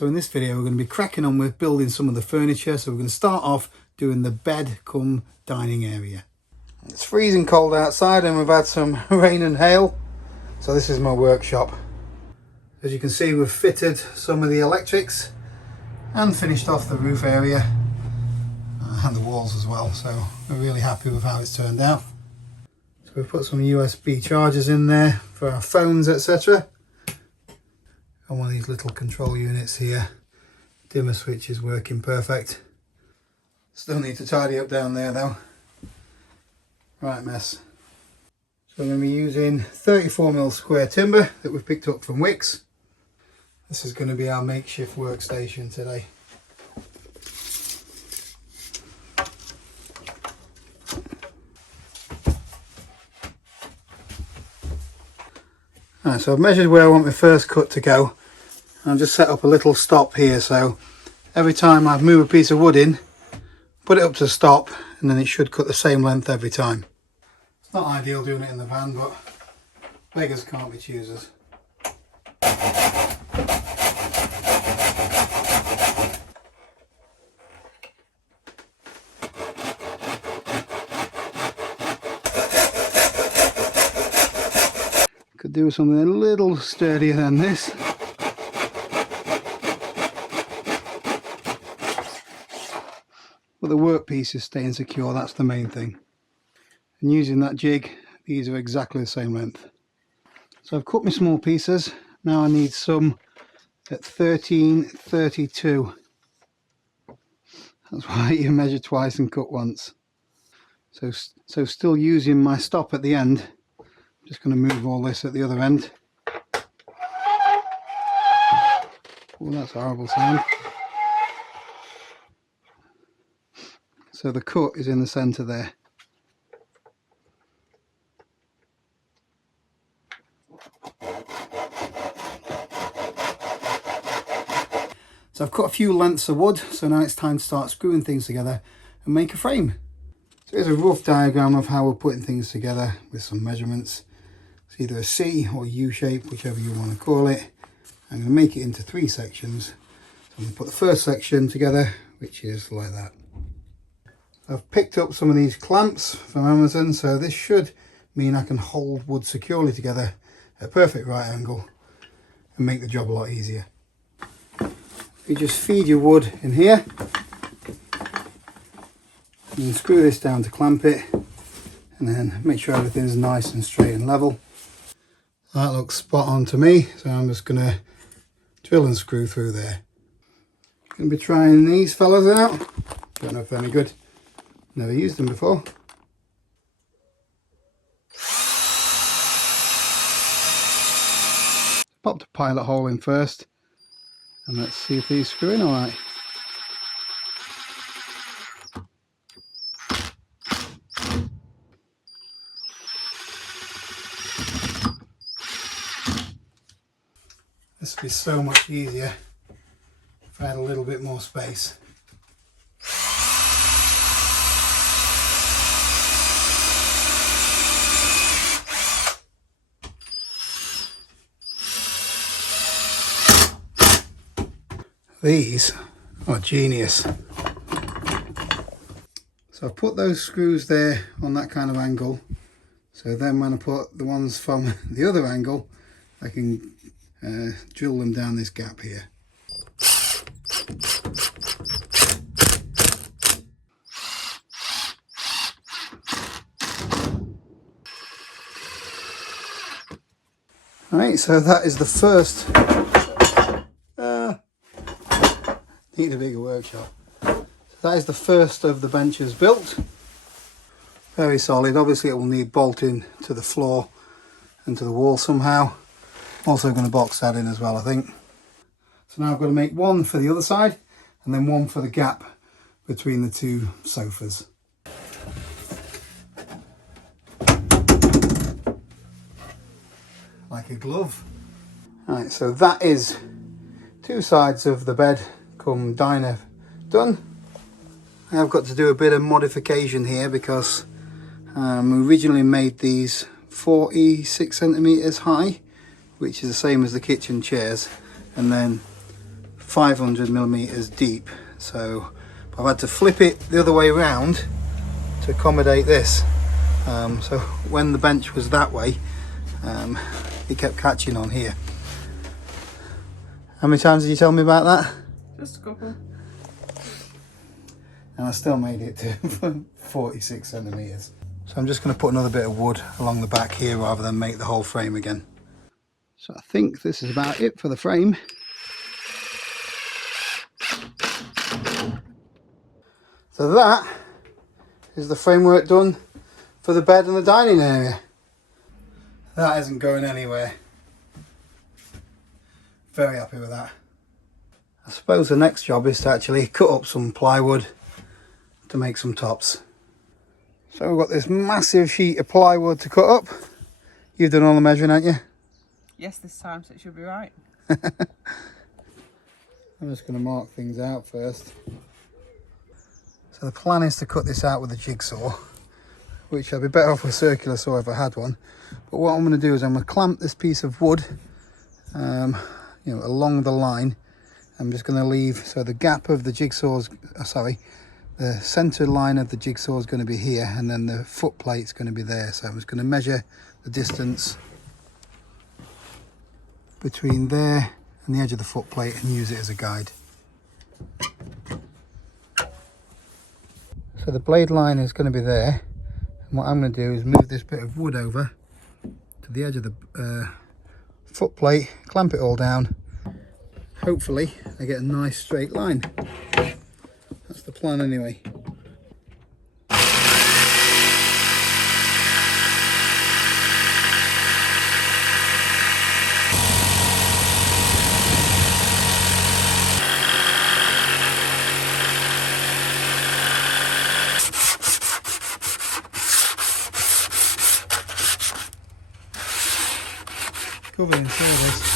So in this video we're going to be cracking on with building some of the furniture. So we're going to start off doing the bed cum dining area. It's freezing cold outside and we've had some rain and hail. So this is my workshop. As you can see, we've fitted some of the electrics and finished off the roof area and the walls as well. So we're really happy with how it's turned out. So we've put some USB chargers in there for our phones, etc. And one of these little control units here. Dimmer switch is working perfect. Still need to tidy up down there though. Right mess. So I'm going to be using 34mm square timber that we've picked up from Wicks. This is going to be our makeshift workstation today. Right, so I've measured where I want my first cut to go. I'll just set up a little stop here, so every time I move a piece of wood in, put it up to stop, and then it should cut the same length every time. It's not ideal doing it in the van, but beggars can't be choosers. Could do something a little sturdier than this. But the workpiece is staying secure, that's the main thing. And using that jig, these are exactly the same length. So I've cut my small pieces. Now I need some at 1332. That's why you measure twice and cut once. So still using my stop at the end. I'm just going to move all this at the other end. Oh, that's a horrible sound. So the cut is in the centre there. So I've cut a few lengths of wood, so now it's time to start screwing things together and make a frame. So here's a rough diagram of how we're putting things together with some measurements. It's either a C or U shape, whichever you want to call it. I'm going to make it into 3 sections. So I'm going to put the first section together, which is like that. I've picked up some of these clamps from Amazon, so this should mean I can hold wood securely together at a perfect right angle and make the job a lot easier. You just feed your wood in here and then screw this down to clamp it, and then make sure everything's nice and straight and level. That looks spot on to me, so I'm just going to drill and screw through there. Going to be trying these fellas out. Don't know if they're any good. Never used them before. Popped a pilot hole in first, and let's see if these screw in alright. This would be so much easier if I had a little bit more space. These are genius. So I've put those screws there on that kind of angle, so then when I put the ones from the other angle, I can drill them down this gap here. Alright, so that is the first. Need a bigger workshop. So that is the first of the benches built. Very solid. Obviously it will need bolting to the floor and to the wall somehow. Also going to box that in as well, I think. So now I've got to make one for the other side and then one for the gap between the 2 sofas. Like a glove. Alright, so that is 2 sides of the bed cum diner done. I've got to do a bit of modification here because we originally made these 46 centimeters high, which is the same as the kitchen chairs, and then 500mm deep, so I've had to flip it the other way around to accommodate this. So when the bench was that way, it kept catching on here. How many times did you tell me about that? Just a couple. And I still made it to 46cm. So I'm just going to put another bit of wood along the back here rather than make the whole frame again. So I think this is about it for the frame. So that is the framework done for the bed and the dining area. That isn't going anywhere. Very happy with that. I suppose the next job is to actually cut up some plywood to make some tops. So we've got this massive sheet of plywood to cut up. You've done all the measuring, haven't you? Yes, this time, so it should be right. I'm just going to mark things out first. So the plan is to cut this out with a jigsaw, which I'd be better off with a circular saw if I had one. But what I'm going to do is I'm going to clamp this piece of wood along the line. I'm just going to leave, so the gap of the jigsaw's, the centre line of the jigsaw is going to be here, and then the foot plate's going to be there. So I'm just going to measure the distance between there and the edge of the foot plate and use it as a guide. So the blade line is going to be there, and what I'm going to do is move this bit of wood over to the edge of the foot plate, clamp it all down. Hopefully I get a nice straight line. That's the plan anyway. Covered in sawdust.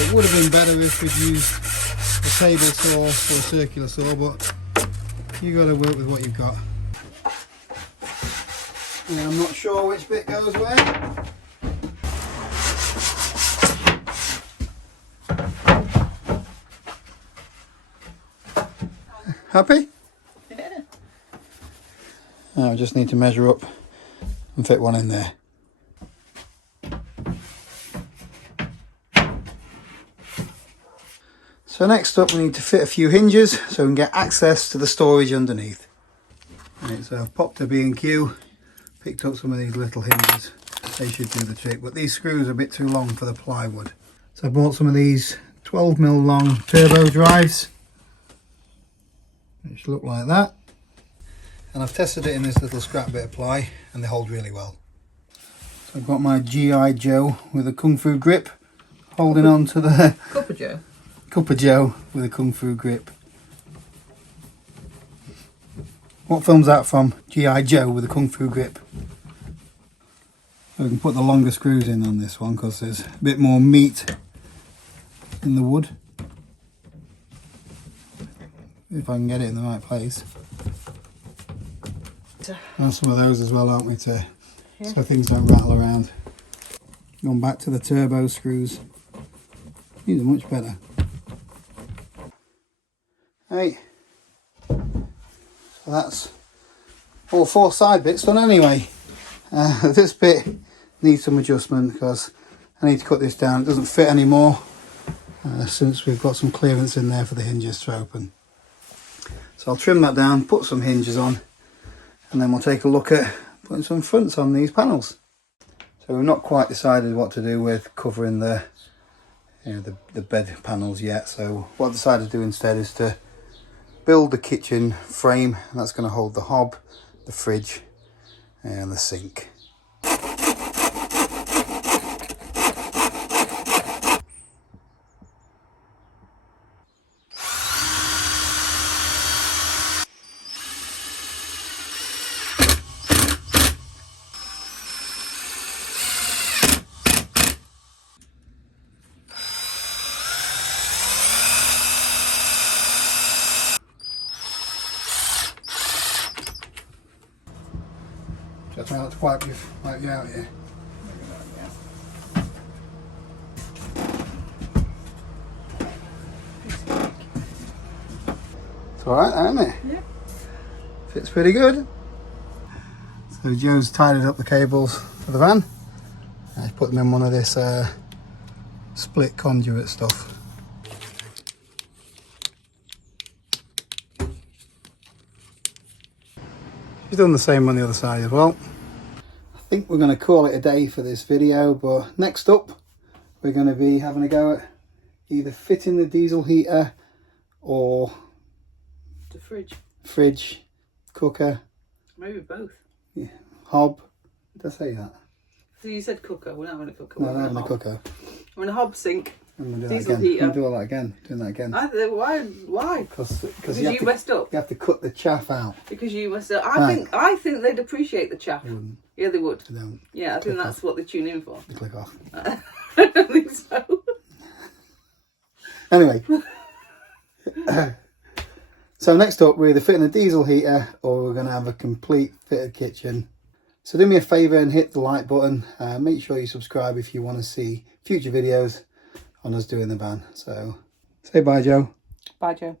It would have been better if we'd used a table saw or a circular saw, but you got to work with what you've got. And I'm not sure which bit goes where. Happy? Yeah. Now I just need to measure up and fit one in there. So next up we need to fit a few hinges so we can get access to the storage underneath. Right, so I've popped a B&Q, picked up some of these little hinges. They should do the trick, but these screws are a bit too long for the plywood. So I bought some of these 12mm long turbo drives, which look like that. And I've tested it in this little scrap bit of ply and they hold really well. So I've got my G.I. Joe with a Kung Fu grip holding on to the... Cup of Joe. Cup of Joe with a Kung Fu grip. What film's that from? G.I. Joe with a Kung Fu grip. So we can put the longer screws in on this one because there's a bit more meat in the wood. If I can get it in the right place. And some of those as well, aren't we, so things don't rattle around. Going back to the turbo screws. These are much better. Hey, so that's all four side bits done anyway. This bit needs some adjustment because I need to cut this down. It doesn't fit anymore since we've got some clearance in there for the hinges to open. So I'll trim that down, put some hinges on, and then we'll take a look at putting some fronts on these panels. So we've not quite decided what to do with covering the bed panels yet. So what I've decided to do instead is to build the kitchen frame, and that's going to hold the hob, the fridge and the sink. Just try not to wipe you out here. alright, isn't it? Yeah. Fits pretty good. So Joe's tidied up the cables for the van. I put them in one of this split conduit stuff. She's done the same on the other side as well. I think we're going to call it a day for this video, but next up we're going to be having a go at either fitting the diesel heater or The fridge, cooker, maybe both. yeah, hob. Did I say that? So you said cooker. We're not having a cooker. No, I'm having a cooker. We're in a hob sink. I'm going to do Diesel that again. heater. I'm going to do all that again. Doing that again. Why? Because You messed up. you have to cut the chaff out. Because you messed up. Right. I think they'd appreciate the chaff. They wouldn't. Yeah, they would. They don't. Yeah, I think that's what they tune in for. They click off. I don't think so. Anyway. So next up, we're either fitting a diesel heater or we're going to have a complete fitted kitchen. So do me a favour and hit the like button. Make sure you subscribe if you want to see future videos on us doing the van. So say bye, Joe. Bye, Joe.